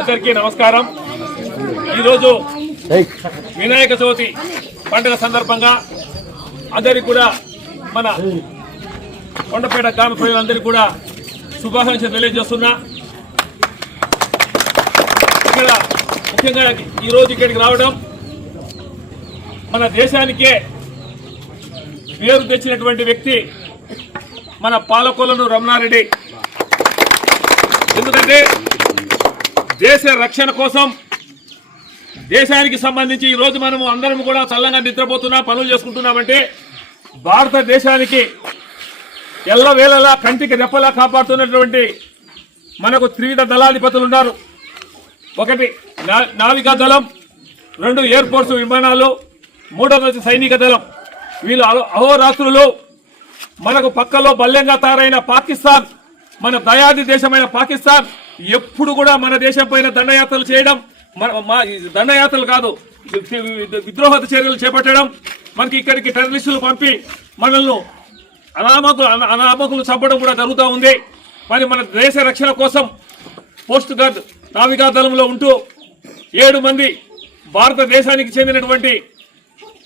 అందరికీ నమస్కారం. ఈరోజు వినాయక చవితి పండుగ సందర్భంగా అందరికి కూడా మన కొండపేట గ్రామ ప్రజలందరికీ కూడా శుభాకాంక్షలు తెలియజేస్తున్నా. ఇక్కడ ముఖ్యంగా ఈరోజు ఇక్కడికి రావడం మన దేశానికే పేరు తెచ్చినటువంటి వ్యక్తి మన పాలకొలను రమణారెడ్డి. ఎందుకంటే దేశ రక్షణ కోసం దేశానికి సంబంధించి ఈరోజు మనము అందరం కూడా చల్లంగా నిద్రపోతున్నా పనులు చేసుకుంటున్నామంటే భారతదేశానికి ఎల్లవేళలా కంటికి రెప్పలా కాపాడుతున్నటువంటి మనకు త్రివిధ దళాధిపతులు ఉన్నారు. ఒకటి నా- నావికా దళం రెండు ఎయిర్ ఫోర్స్ విమానాలు మూడవది వచ్చి సైనిక దళం. వీళ్ళు అహో- అహోరాత్రులు మనకు పక్కలో బల్యంగా తయారైన పాకిస్తాన్ మన దయాది దేశమైన పాకిస్తాన్ ఎప్పుడు కూడా మన దేశం పైన దండయాత్రలు చేయడం మన మా దండయాత్రలు కాదు విద్రోహ చర్యలు చేపట్టడం మనకి ఇక్కడికి టెర్రరిస్టులు పంపి మనల్ని అనామకులు అనామకులు చంపడం కూడా జరుగుతూ ఉంది. మరి మన దేశ రక్షణ కోసం పోస్ట్ గార్డ్ నావికా దళంలో ఉంటూ ఏడు మంది భారతదేశానికి చెందినటువంటి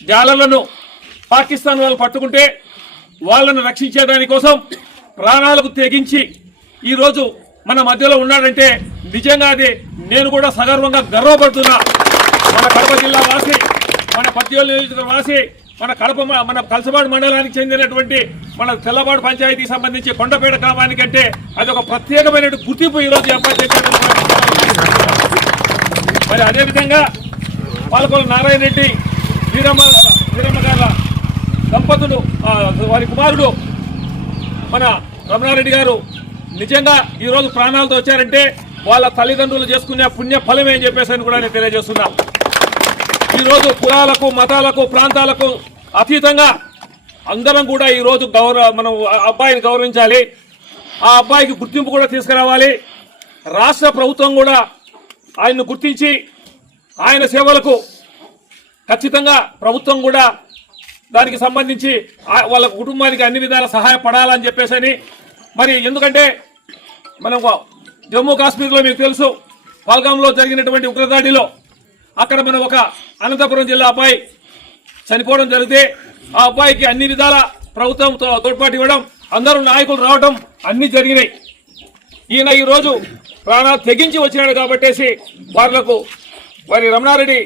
జాలలను పాకిస్తాన్ వాళ్ళు పట్టుకుంటే వాళ్ళను రక్షించేదానికోసం ప్రాణాలకు తెగించి ఈరోజు మన మధ్యలో ఉన్నాడంటే నిజంగా అది నేను కూడా సగర్వంగా గర్వపడుతున్నా. మన కడప జిల్లా వాసి మన పత్యోలు నియోజకవర్గ వాసి మన కడప మన కలసపాడు మండలానికి చెందినటువంటి మన తెల్లబాటు పంచాయతీకి సంబంధించి కొండపేట గ్రామానికంటే అది ఒక ప్రత్యేకమైన గుర్తింపు ఈరోజు ఏర్పాటు చేశారు. మరి అదేవిధంగా పాలకొల నారాయణ రెడ్డి వీరమ్మ వీరమ్మ గారి దంపతులు వారి కుమారుడు మన రమణారెడ్డి గారు నిజంగా ఈ రోజు ప్రాణాలతో వచ్చారంటే వాళ్ళ తల్లిదండ్రులు చేసుకునే పుణ్య ఫలమే అని చెప్పేసి అని కూడా నేను తెలియజేస్తున్నా. ఈరోజు కులాలకు మతాలకు ప్రాంతాలకు అతీతంగా అందరం కూడా ఈరోజు గౌరవ మనం అబ్బాయిని గౌరవించాలి. ఆ అబ్బాయికి గుర్తింపు కూడా తీసుకురావాలి. రాష్ట్ర ప్రభుత్వం కూడా ఆయన్ను గుర్తించి ఆయన సేవలకు ఖచ్చితంగా ప్రభుత్వం కూడా దానికి సంబంధించి ఆ- వాళ్ళ కుటుంబానికి అన్ని విధాల సహాయపడాలని చెప్పేసి మరి ఎందుకంటే మనం జమ్మూ కాశ్మీర్లో మీకు తెలుసు పల్గాంలో జరిగినటువంటి ఉగ్రదాడిలో అక్కడ మనం ఒక అనంతపురం జిల్లా అబ్బాయి చనిపోవడం జరిగితే ఆ అబ్బాయికి అన్ని విధాల ప్రభుత్వం తో- తోడ్పాటు ఇవ్వడం అందరూ నాయకులు రావడం అన్ని జరిగినాయి. ఈయన ఈరోజు ప్రాణాలు తెగించి వచ్చినాడు కాబట్టేసి వాళ్ళకు వారి రమణారెడ్డి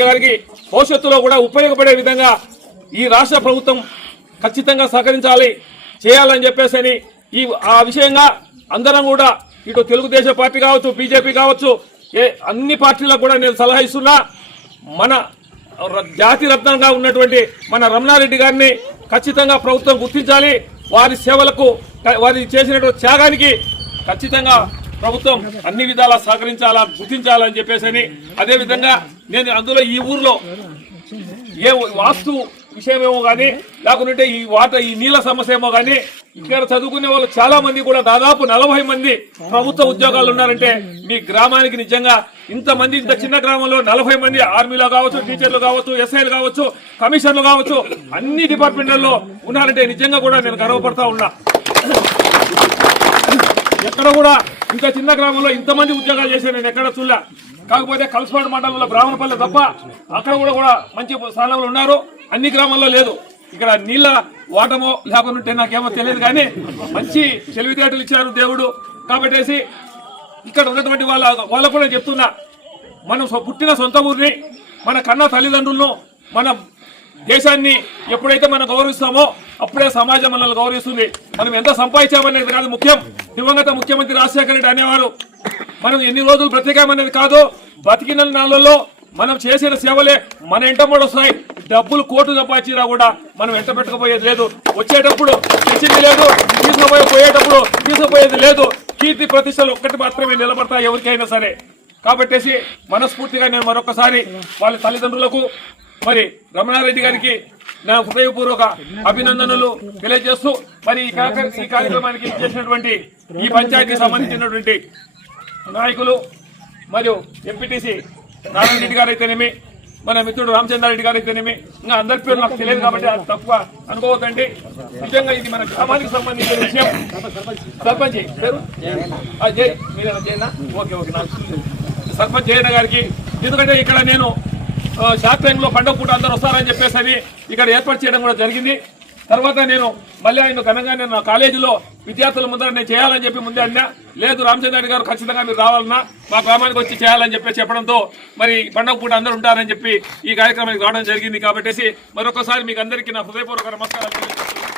గారికి భవిష్యత్తులో కూడా ఉపయోగపడే విధంగా ఈ రాష్ట్ర ప్రభుత్వం ఖచ్చితంగా సహకరించాలి చేయాలని చెప్పేసి ఈ ఆ విషయంగా అందరం కూడా ఇటు తెలుగుదేశం పార్టీ కావచ్చు బీజేపీ కావచ్చు ఏ అన్ని పార్టీలకు కూడా నేను సలహా ఇస్తున్నా. మన జాతి రత్నంగా ఉన్నటువంటి మన రమణారెడ్డి గారిని ఖచ్చితంగా ప్రభుత్వం గుర్తించాలి. వారి సేవలకు వారి చేసినటువంటి త్యాగానికి ఖచ్చితంగా ప్రభుత్వం అన్ని విధాలా సహకరించాలా గుర్తించాలని చెప్పేసి అని అదేవిధంగా నేను అందులో ఈ ఊర్లో ఏ వాస్తు విషయమేమో కానీ లేకుంటే ఈ వాటర్ ఈ నీళ్ళ సమస్య ఏమో కానీ ఇక్కడ చదువుకునే వాళ్ళు చాలా మంది కూడా దాదాపు నలభై మంది ప్రభుత్వ ఉద్యోగాలు ఉన్నారంటే మీ గ్రామానికి నిజంగా ఇంతమంది ఇంత చిన్న గ్రామంలో నలభై మంది ఆర్మీలో కావచ్చు టీచర్లు కావచ్చు ఎస్ఐలు కావచ్చు కమిషన్లు కావచ్చు అన్ని డిపార్ట్మెంట్లలో ఉన్నారంటే నిజంగా కూడా నేను గర్వపడతా ఉన్నా. ఎక్కడ కూడా ఇంత చిన్న గ్రామంలో ఇంతమంది ఉద్యోగాలు చేశాను నేను ఎక్కడ చూడలే. కాకపోతే కలసపాడు మండలంలో బ్రాహ్మణపల్లి తప్ప అక్కడ కూడా కూడా మంచి స్థానంలో ఉన్నారు. అన్ని గ్రామాల్లో లేదు. ఇక్కడ నీళ్ళ ఓటమో లేకుంటే నాకేమో తెలియదు కానీ మంచి తెలివితేటలు ఇచ్చారు దేవుడు కాబట్టేసి ఇక్కడ ఉన్నటువంటి వాళ్ళ వాళ్ళకు కూడా చెప్తున్నా. మనం పుట్టిన సొంత ఊరిని మన కన్న తల్లిదండ్రులను మన దేశాన్ని ఎప్పుడైతే మనం గౌరవిస్తామో అప్పుడే సమాజం మనల్ని గౌరవిస్తుంది. మనం ఎంత సంపాదించామనేది కాదు ముఖ్యం. దివంగత ముఖ్యమంత్రి రాజశేఖర రెడ్డి అనేవారు. మనం ఎన్ని రోజులు బ్రతికామనేది కాదు. బతికిన నాళ్ళలో మనం చేసిన సేవలే మన ఇంట కూడా వస్తాయి డబ్బులు కోట్లు సంపాదించినా కూడా మనం ఎంత పెట్టకపోయేది లేదు. వచ్చేటప్పుడు తెచ్చింది లేదు. తీసుకుపోయే పోయేటప్పుడు తీసుకుపోయేది లేదు. కీర్తి ప్రతిష్టలు ఒక్కటి మాత్రమే నిలబడతాయి ఎవరికైనా సరే. కాబట్టేసి మనస్ఫూర్తిగా నేను మరొకసారి వాళ్ళ తల్లిదండ్రులకు మరి రమణారెడ్డి గారికి నా హృదయపూర్వక అభినందనలు తెలియజేస్తూ మరి ఈ ఈ కార్యక్రమానికి చేసినటువంటి ఈ పంచాయతీకి సంబంధించినటువంటి నాయకులు మరియు ఎంపీటీసీ నారాయణ రెడ్డి గారు అయితేనేమి మన మిత్రుడు రామచంద్రారెడ్డి గారు అయితేనేమి ఇంకా అందరి పేరు నాకు తెలియదు కాబట్టి అది తక్కువ అనుకోవద్దండి. నిజంగా ఇది మన గ్రామానికి సంబంధించిన విషయం. సర్పంచ్ పేరు? ఆ, మీరేనా జైనా? ఓకే ఓకే నాకు సర్పంచ్ జయన గారికి. ఎందుకంటే ఇక్కడ నేను షార్ట్ టైంలో పండగ పూట అందరూ వస్తారని చెప్పేసి అని ఇక్కడ ఏర్పాటు చేయడం కూడా జరిగింది. తర్వాత నేను మళ్ళీ ఆయన ఘనంగా నేను నా కాలేజీలో విద్యార్థుల ముందర నేను చేయాలని చెప్పి ముందే అన్నా లేదు రామచంద్ర గారు ఖచ్చితంగా మీరు రావాలన్నా మా గ్రామానికి వచ్చి చేయాలని చెప్పి చెప్పడంతో మరి పండగ పూట అందరూ ఉంటారని చెప్పి ఈ కార్యక్రమానికి రావడం జరిగింది కాబట్టి మరొకసారి మీకు అందరికీ నా హృదయపూర్వక నమస్కారాలు తెలియజేస్తున్నాను.